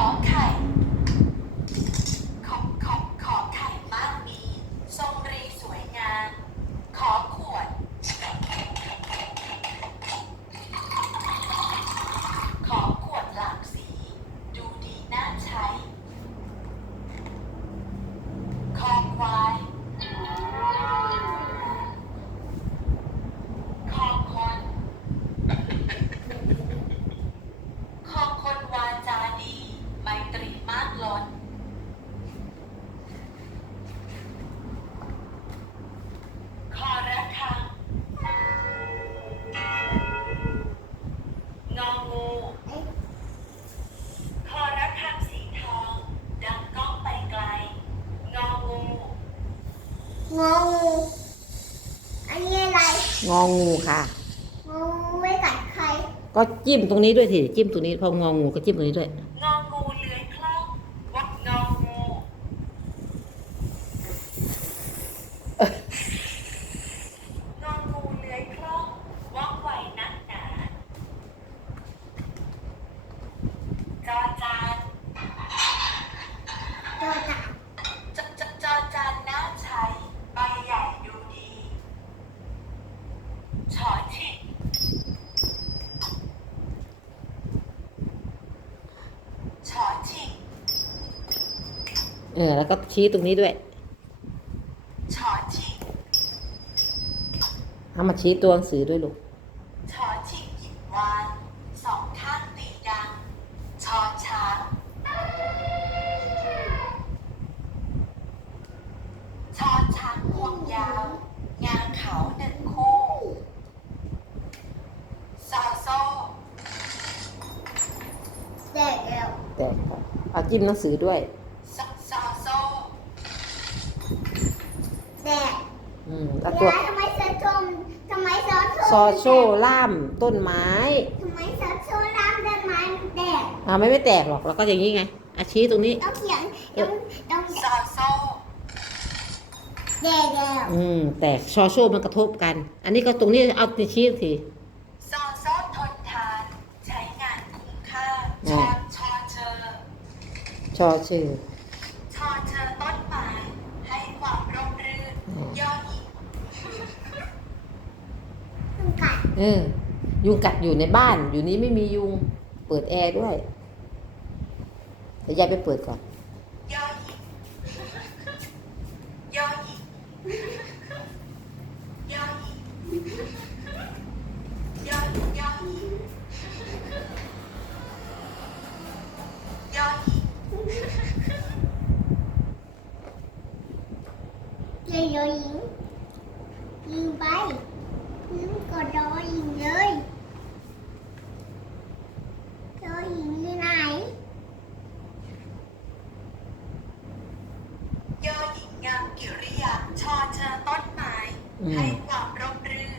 ขอไข่อขอขอไข่มากมี ทรงรีสวยงาม ขอขวด ขอขวดหลากสี ดูดีน่าใช้ คอควาย คอคน คอคนวาจาดี ไมตรีมากล้น คอระฆัง งองู คอระฆังสีทอง ดังก้องไปไกล งองู งองูอันนี้อะไร ง องูค่ะงองูไม่กัดใคร ก็จิ้มตรงนี้ด้วยสิจิ้มตรงนี้พององูก็จิ้มตรงนี้ด้วย งองูเลื้อยคล่องวัดงองูงองูเลื้อยคล่องว่องไวนักหนา จอจาน โดนจับ จจจอจานน่าใช้ใบใหญ่ดูดีชอชิงชอชิง เออ แล้วก็ชี้ตรงนี้ด้วยชอชิงเอามาชี้ตัวหนังสือด้วยลูกชอชิงหยิบวางสองข้างตีดังชอช้างชอช้างพวงยาว งาเขาหนึ่งคู่ซอโซ่แดกแล้วแต่เอาจิ้มหนังสือด้วย ซอซอโซ่ แดก อืมแล้ว ตัวแล้วทำไมเสือชมทำไมเสือชมซอโชล่ามต้นไม้ทำไมเสือชมร่างต้นไม้แดกอ่าไม่ไม่แตกหรอกแล้วก็อย่างนี้ไงอาชี้ตรงนี้ต้องเขียนต้องต้องซอโซ่แดกแล้วอืมแตกชอโชมันกระทบกัน อันนี้ก็ตรงนี้เอาไปชี้อีกทีซอโซ่ทนทาน ใช้งานคุ้มค่าชอือมชอเชอชอชื่อ ชอเชอต้นไม้ให้ความร่มรื่น อืม ยอดหญิง ต้องกัด เออ ยุงกัดอยู่ในบ้าน อยู่นี้ไม่มียุง เปิดแอร์ด้วยเดี๋ยวยายไปเปิดก่อนยอดหญิงยอดหญิงยอดหญิงยอดยอดหญิงยอดหญิงเยอะๆยิงยิงไปยิงกดโดนยิงเลยโดนยิงที่ไหน ยอดหญิงงามกิริยาชอเชอต้นไม้ อืม ให้ความร่มรื่น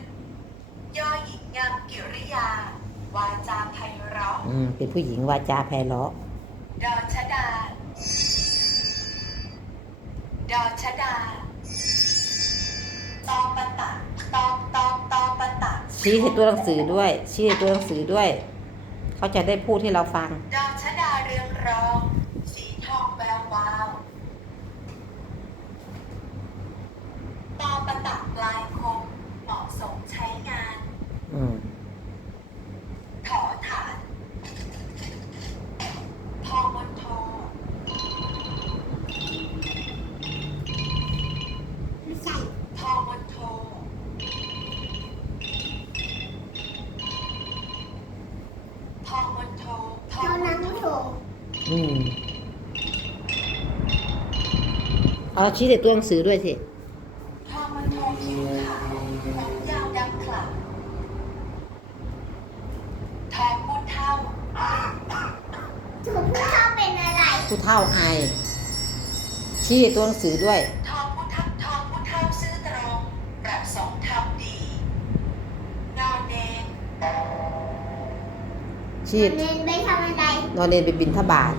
ยอดหญิงงามกิริยา วาจาไพเราะอืมเป็นผู้หญิงวาจาแพเราะ ดอชดา ดอชดา ตอปะตะตอตอตอปะตะชี้ให้ตัวหนังสือด้วย ชี้ให้ตัวหนังสือด้วย เขาจะได้พูดให้เราฟัง ดอ อืมเอาชี้ให้ตัวหนังสือด้วยสิทองบนโทผิวขาวผมยาวดำขลับทองพูดเท่าถูกผู้เข้าเป็นอะไร ผู้เท่าไอายชี้ให้ตัวหนังสือด้วย ทองพูดเท่าทองพูดเท่าซื่อตรงประสงค์ทำดีนอนเนน ชี้เน้นไปทำอะไรนอนเรียนไปบินทบาท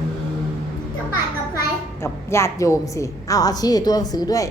จะปาดกับใคร กับญาติโยมสิ เอาเอาชี้ให้ตัวหนังสือด้วย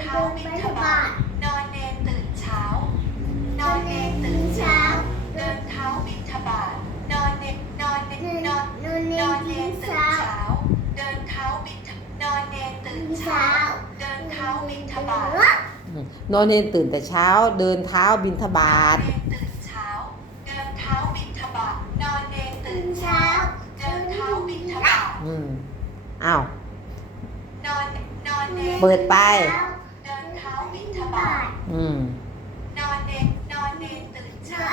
เท้าเดินบิไปณฑทบาบาตทนอนเนนตื่นเช้า นอนเนนตื่นเช้า เดินเท้าบิณฑบาตนอนเนนนอนเนนนนออนนนอนเนนอนนเนตื่นนตื่นเช้าเช้า เดินเท้าบิณฑนอนเนนตื่ตื่นนเช้าเช้า เดินเท้าบิณฑบาตนอนเนนตื่นแต่เช้า เดินเท้าบินทบาทนอนเนนตื่นเช้า เดินเท้าบิณฑบาตนอนเนนตื่ตื่นนเช้าเช้า เดินเท้าบิณฑบาตอืมอ้าว นอนนอนเนนเปิดไปเดินเท้า บาตอืม นอนเนนนอนเนนตื่นเช้า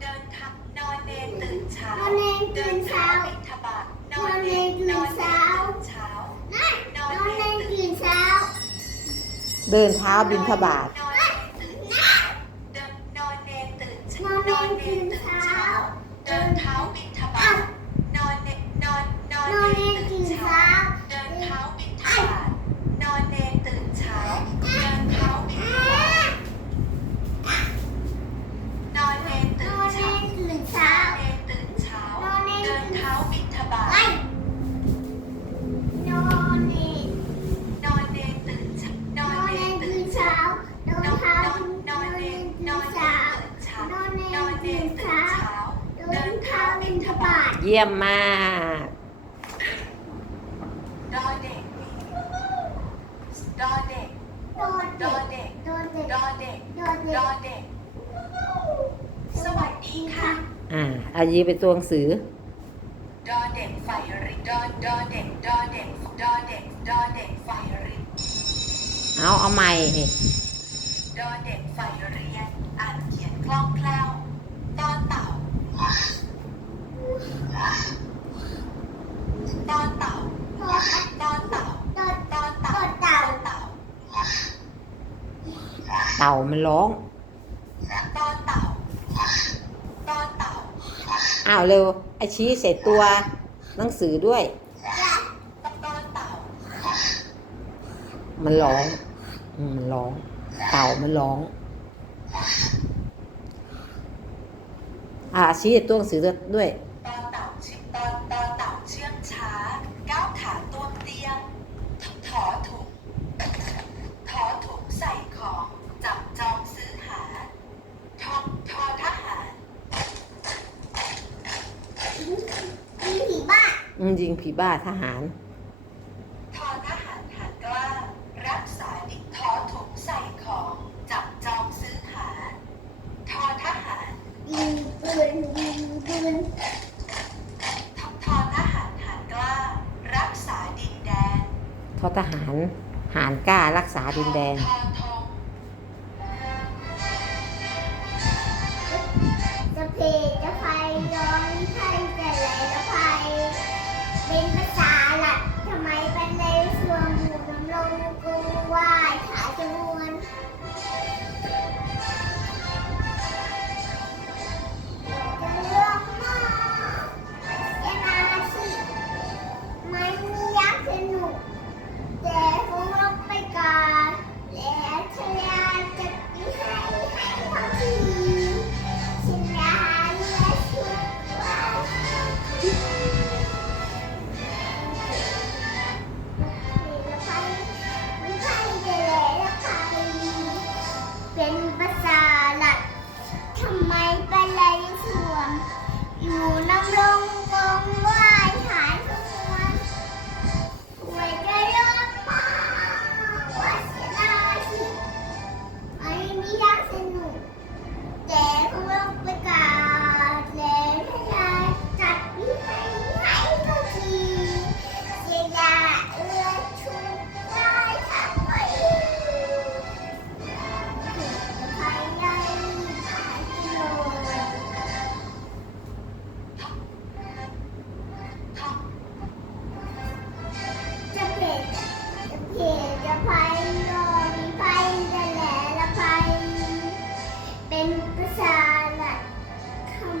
เดินทับนอนเนนตื่นเช้า นอนเนนเดิตื่นเท้าเช้าบินทบาทนอนเนนนตื่นเช้านนออนนเนเนนนตื่นตื่นเช้า เดินเท้าบินทบาท ยี่ยมมากดอเด็กดอเด็กดอเด็กเด็กดนเด็กดอเด็กดอเด็กสวัสดีค่ะ อ่าอายีเป็นตัวหนังสือดอเด็กไฟริดอดอเด็กดอเด็กดอเด็กดอเด็กไฟริเอาเอาใหม่ดอเด็กไฟเรียนอ่านเขียนคล่องแคล่วตอนเต่าตอนเต่า โดน ตอนเต่า โดน ตอนเต่า ตอนเต่า เต่า เต่ามันร้องตอนเต่าตอนเต่าอ้าวเร็วไอชี้ใส่ตัวหนังสือด้วยตอนเต่ามันร้องมันร้อง เต่ามันร้องอ่าชี้ใส่ตัวหนังสือด้วย ยิงผีบ้าทหารทอทหารหารกล้า รักษาดิทอถุงใส่ของ จับจองซื้อหาทอทหารยิงปืนยิงปืนททอทหารหารกล้า รักษาดินแดนทอทหารหารกล้ารักษาดินแดน ทอ อยู่น้ำลงลงว่า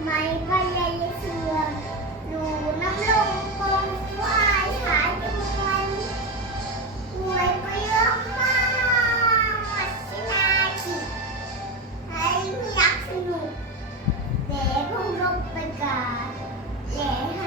ไมพยายเสือหนูน้ำลงกองวายหาจุมันหวยไปเยอะมากวัดชนาให้พี่รักสนุกแต่พุงลงไปกาแหล